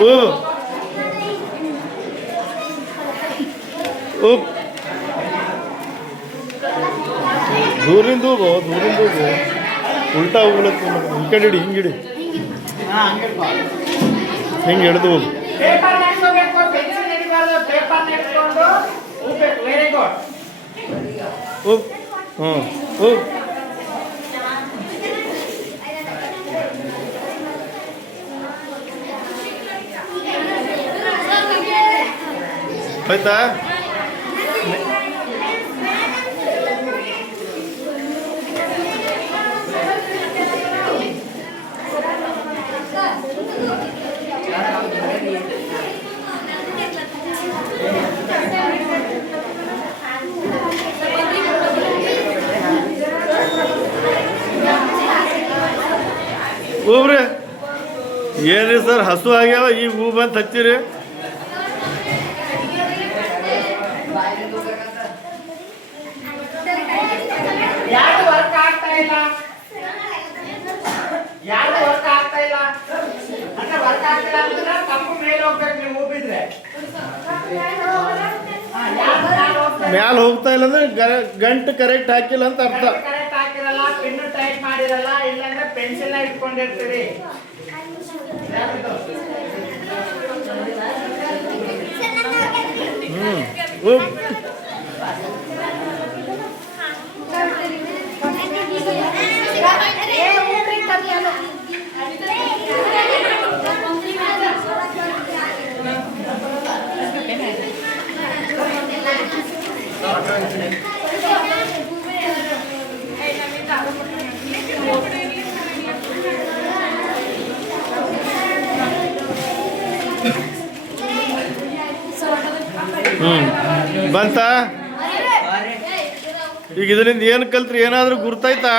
ಓ ಓ ದೂರಿಂದ ಹೋಗು ಉಲ್ಟಾ ಹೋಗ್ಲತ್ತ ಈ ಕಡೆ ಹಿಡಿ ಹಿಂಗೆ ಹಿಡಿ ಹಿಂಗೆ ಹಿಡಿದು ಹೋಗು ಓ ಹ್ಞೂ ಓ ಆಯ್ತಾ ಹೂವ್ರಿ ಏನ್ರಿ ಸರ್ ಹಸು ಆಗ್ಯಾವ ಈಗ ಹೂ ಬಂದು ಹಚ್ಚಿರಿ ಮ್ಯಾಲ ಹೋಗ್ತಾ ಇಲ್ಲ ಅಂದ್ರೆ ಗಂಟು ಕರೆಕ್ಟ್ ಹಾಕಿಲ್ಲ ಅಂತ ಅರ್ಥ. ಪಿನ್ನು ಟೈಟ್ ಮಾಡಿರಲ್ಲ, ಇಲ್ಲಾಂದ್ರೆ ಪೆನ್ಸಿಲ್ ಇಟ್ಕೊಂಡಿರ್ತೀರಿ. ಬಂತ ಈಗ ಇದರಿಂದ ಏನು ಕಲ್ತ್ರಿ? ಏನಾದರೂ ಗುರ್ತಾಯ್ತಾ?